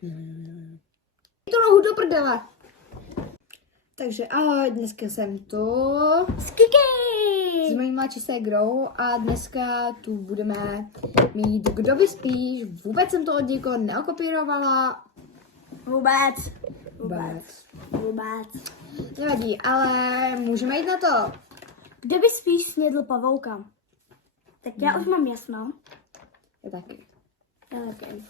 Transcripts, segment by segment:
To nohu do prdele. Takže ahoj, dneska jsem tu s mojí mladší ségrou a dneska tu budeme mít Kdo by spíš. Vůbec jsem to od někoho neokopírovala. Vůbec. Nevadí, ale můžeme jít na to. Kdo by spíš snědl pavouka? Tak já už mám jasno. Já taky. Já taky.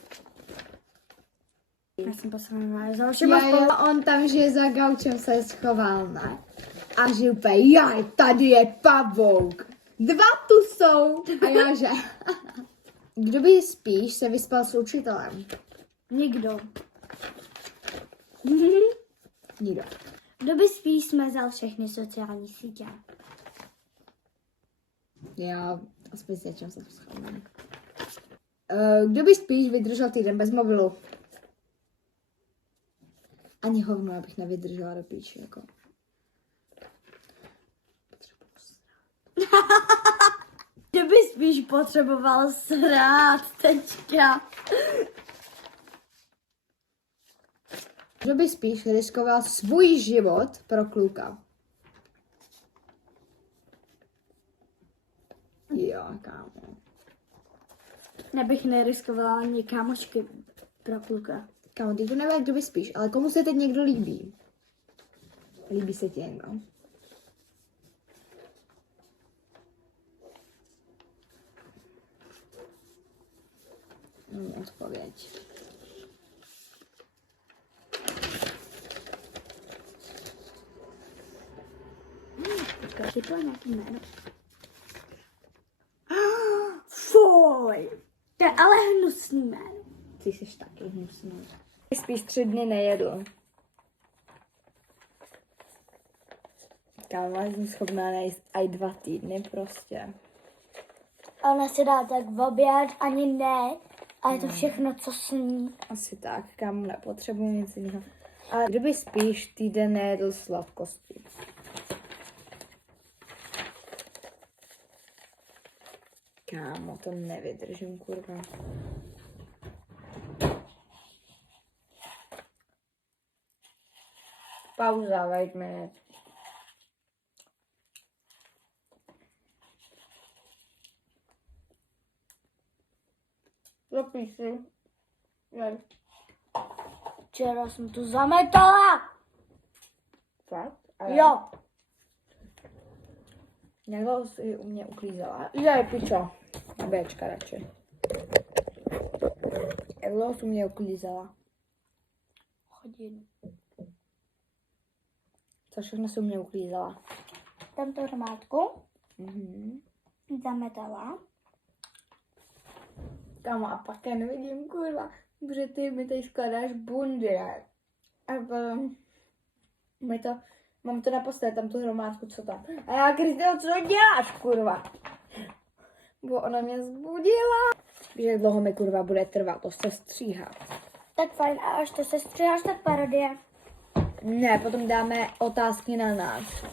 Já jsem posledná za všema Jo, on tam, že za gaučem se schoval, ne? A že úplně, jaj, tady je pavouk. 2 tu jsou. A já že... Kdo by spíš se vyspal s učitelem? Nikdo. Nikdo. Kdo by spíš smazal všechny sociální sítě? Já aspoň s něčem se to schovám. Kdo by spíš vydržel týden bez mobilu? Ani hovno, abych nevydržela do píči, jako. Kdo by spíš potřeboval srát, tečka. Kdo by spíš riskoval svůj život pro kluka? Jo, kámo. Nebych neriskovala ani kámočky pro kluka. Kámo, ty to neví, kdo by spíš, ale komu se teď někdo líbí? Líbí se ti někdo? Odpověď. Počkej, to je nějaký jméno. Fuj! To je ale hnusný jméno. Ty jsi taky hnusný. Spíš 3 dny nejedu. Kámo, jsem schopná nejíst i 2 týdny prostě. Ona si dá tak v oběd, ani ne. A je to všechno, co sní. Asi tak, kámo, nepotřebuji nic jiného. Ale kdyby spíš týden nejedl sladkosti. Kámo, to nevydržím, kurva. Pauza, wait minute. Zapíš si. Včera jsem tu zametala. Fakt? Ale Jo. jak dlouho jsi u mě uklízela? Je, pičo. Bčka radši. Jak dlouho jsi u mě uklízela? Hodinu. Co všechno jsi u mě uklízela? Tamto hromádku Mhm. zametala. Kámo, a pak já nevidím, kurva, protože ty mi tady skládáš bundy, ne? A potom mám to na posteli, tam tu hromádku, co tam. A já, Kristýno, co děláš, kurva? Bo ona mě zbudila. Víš, jak dlouho mi, kurva, bude trvat to se stříhat. Tak fajn, a až to se stříháš, tak parodie. Ne, potom dáme otázky na nás.